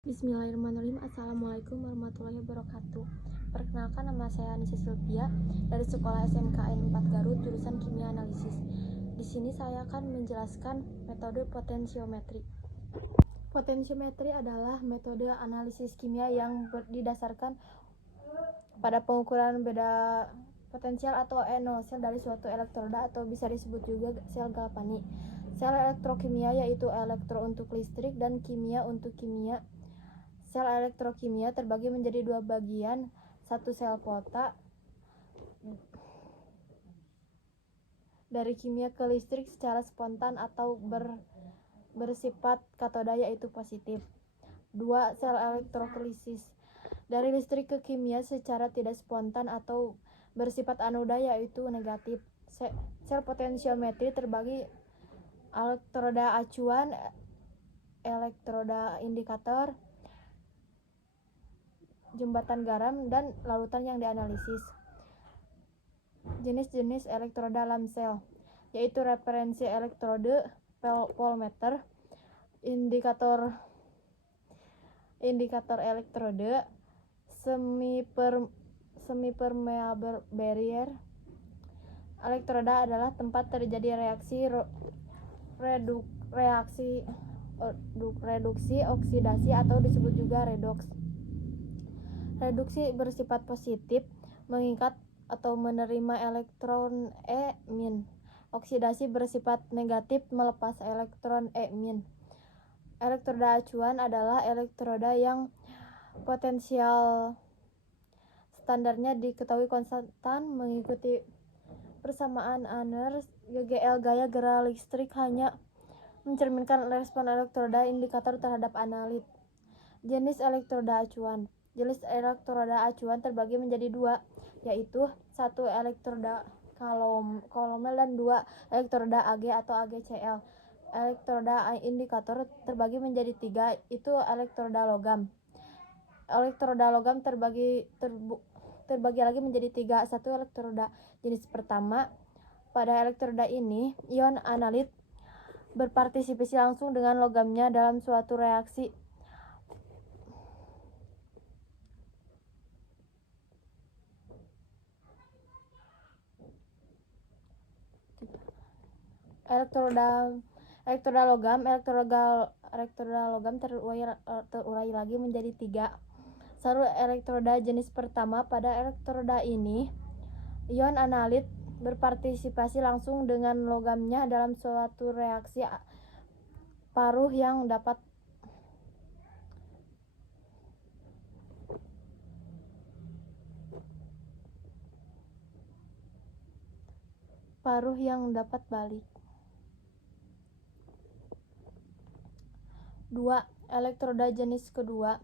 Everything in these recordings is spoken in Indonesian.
Bismillahirrahmanirrahim. Assalamualaikum warahmatullahi wabarakatuh. Perkenalkan, nama saya Anissa Sylvia dari Sekolah SMKN 4 Garut, jurusan Kimia Analisis. Di sini saya akan menjelaskan metode potensiometri. Potensiometri adalah metode analisis kimia yang didasarkan pada pengukuran beda potensial atau NO sel dari suatu elektroda, atau bisa disebut juga sel galvanik. Sel elektrokimia yaitu elektro untuk listrik dan kimia untuk kimia. Sel elektrokimia terbagi menjadi dua bagian, satu sel pota dari kimia ke listrik secara spontan atau bersifat katoda yaitu positif. Dua, sel elektrolisis dari listrik ke kimia secara tidak spontan atau bersifat anoda yaitu negatif. Sel potensiometri terbagi elektroda acuan, elektroda indikator, jembatan garam, dan larutan yang dianalisis. Jenis-jenis elektroda dalam sel yaitu referensi elektrode, voltmeter, indikator elektrode, semi-permeable barrier. Elektroda adalah tempat terjadi reduksi, oksidasi, atau disebut juga redoks. Reduksi bersifat positif, mengikat atau menerima elektron E-. Oksidasi bersifat negatif, melepas elektron E-. Elektroda acuan adalah elektroda yang potensial standarnya diketahui konstan mengikuti persamaan Ahner. GGL gaya gerak listrik hanya mencerminkan respon elektroda indikator terhadap analit. Jenis elektroda acuan. Jenis elektroda acuan terbagi menjadi dua, yaitu satu elektroda kolomel dan dua elektroda AG atau AgCl. Elektroda indikator terbagi menjadi tiga, itu elektroda logam. Elektroda logam terbagi lagi menjadi tiga. Satu, elektroda jenis pertama. Pada elektroda ini, ion analit berpartisipasi langsung dengan logamnya dalam suatu reaksi. Elektroda logam terurai lagi menjadi tiga. Satu, elektroda jenis pertama. Pada elektroda ini, ion analit berpartisipasi langsung dengan logamnya dalam suatu reaksi paruh yang dapat balik. Dua, elektroda jenis kedua.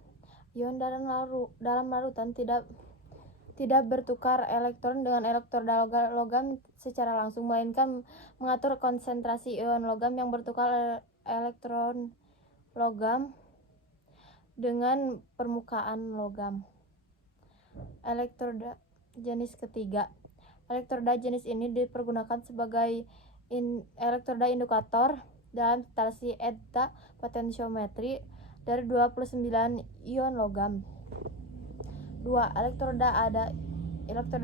Ion dalam larutan tidak bertukar elektron dengan elektroda logam secara langsung, melainkan mengatur konsentrasi ion logam yang bertukar elektron logam dengan permukaan logam. Elektroda jenis ketiga. Elektroda jenis ini dipergunakan sebagai elektroda indikator dalam instalasi eta potensiometri dari 29 ion logam. 2. Elektroda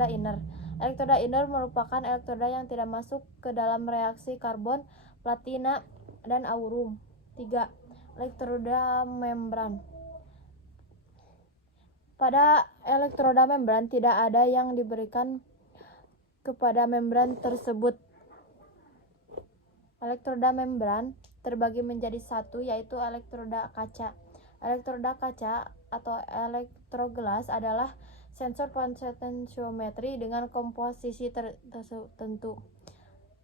inner. Elektroda inner merupakan elektroda yang tidak masuk ke dalam reaksi karbon, platina, dan aurum. 3. Elektroda membran. Pada elektroda membran tidak ada yang diberikan kepada membran tersebut. Elektroda membran terbagi menjadi satu, yaitu elektroda kaca. Elektroda kaca atau elektrogelas adalah sensor potensiometri dengan komposisi tertentu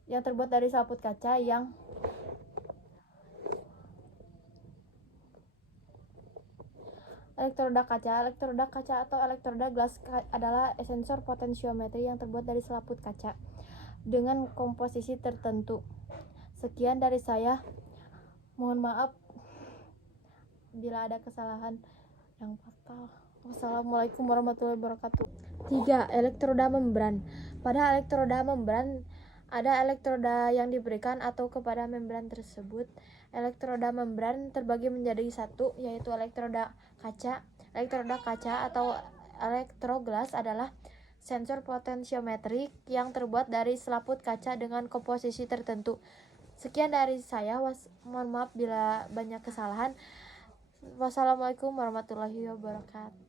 yang terbuat dari selaput kaca yang Elektroda kaca atau elektroda gelas adalah sensor potensiometri yang terbuat dari selaput kaca dengan komposisi tertentu. Sekian dari saya. Mohon maaf bila ada kesalahan yang fatal. Wassalamualaikum warahmatullahi wabarakatuh. 3. Elektroda membran. Pada elektroda membran ada elektroda yang diberikan atau kepada membran tersebut. Elektroda membran terbagi menjadi satu, yaitu elektroda kaca. Elektroda kaca atau elektroglas adalah sensor potensiometrik yang terbuat dari selaput kaca dengan komposisi tertentu. Sekian dari saya, mohon maaf bila banyak kesalahan. Wassalamualaikum warahmatullahi wabarakatuh.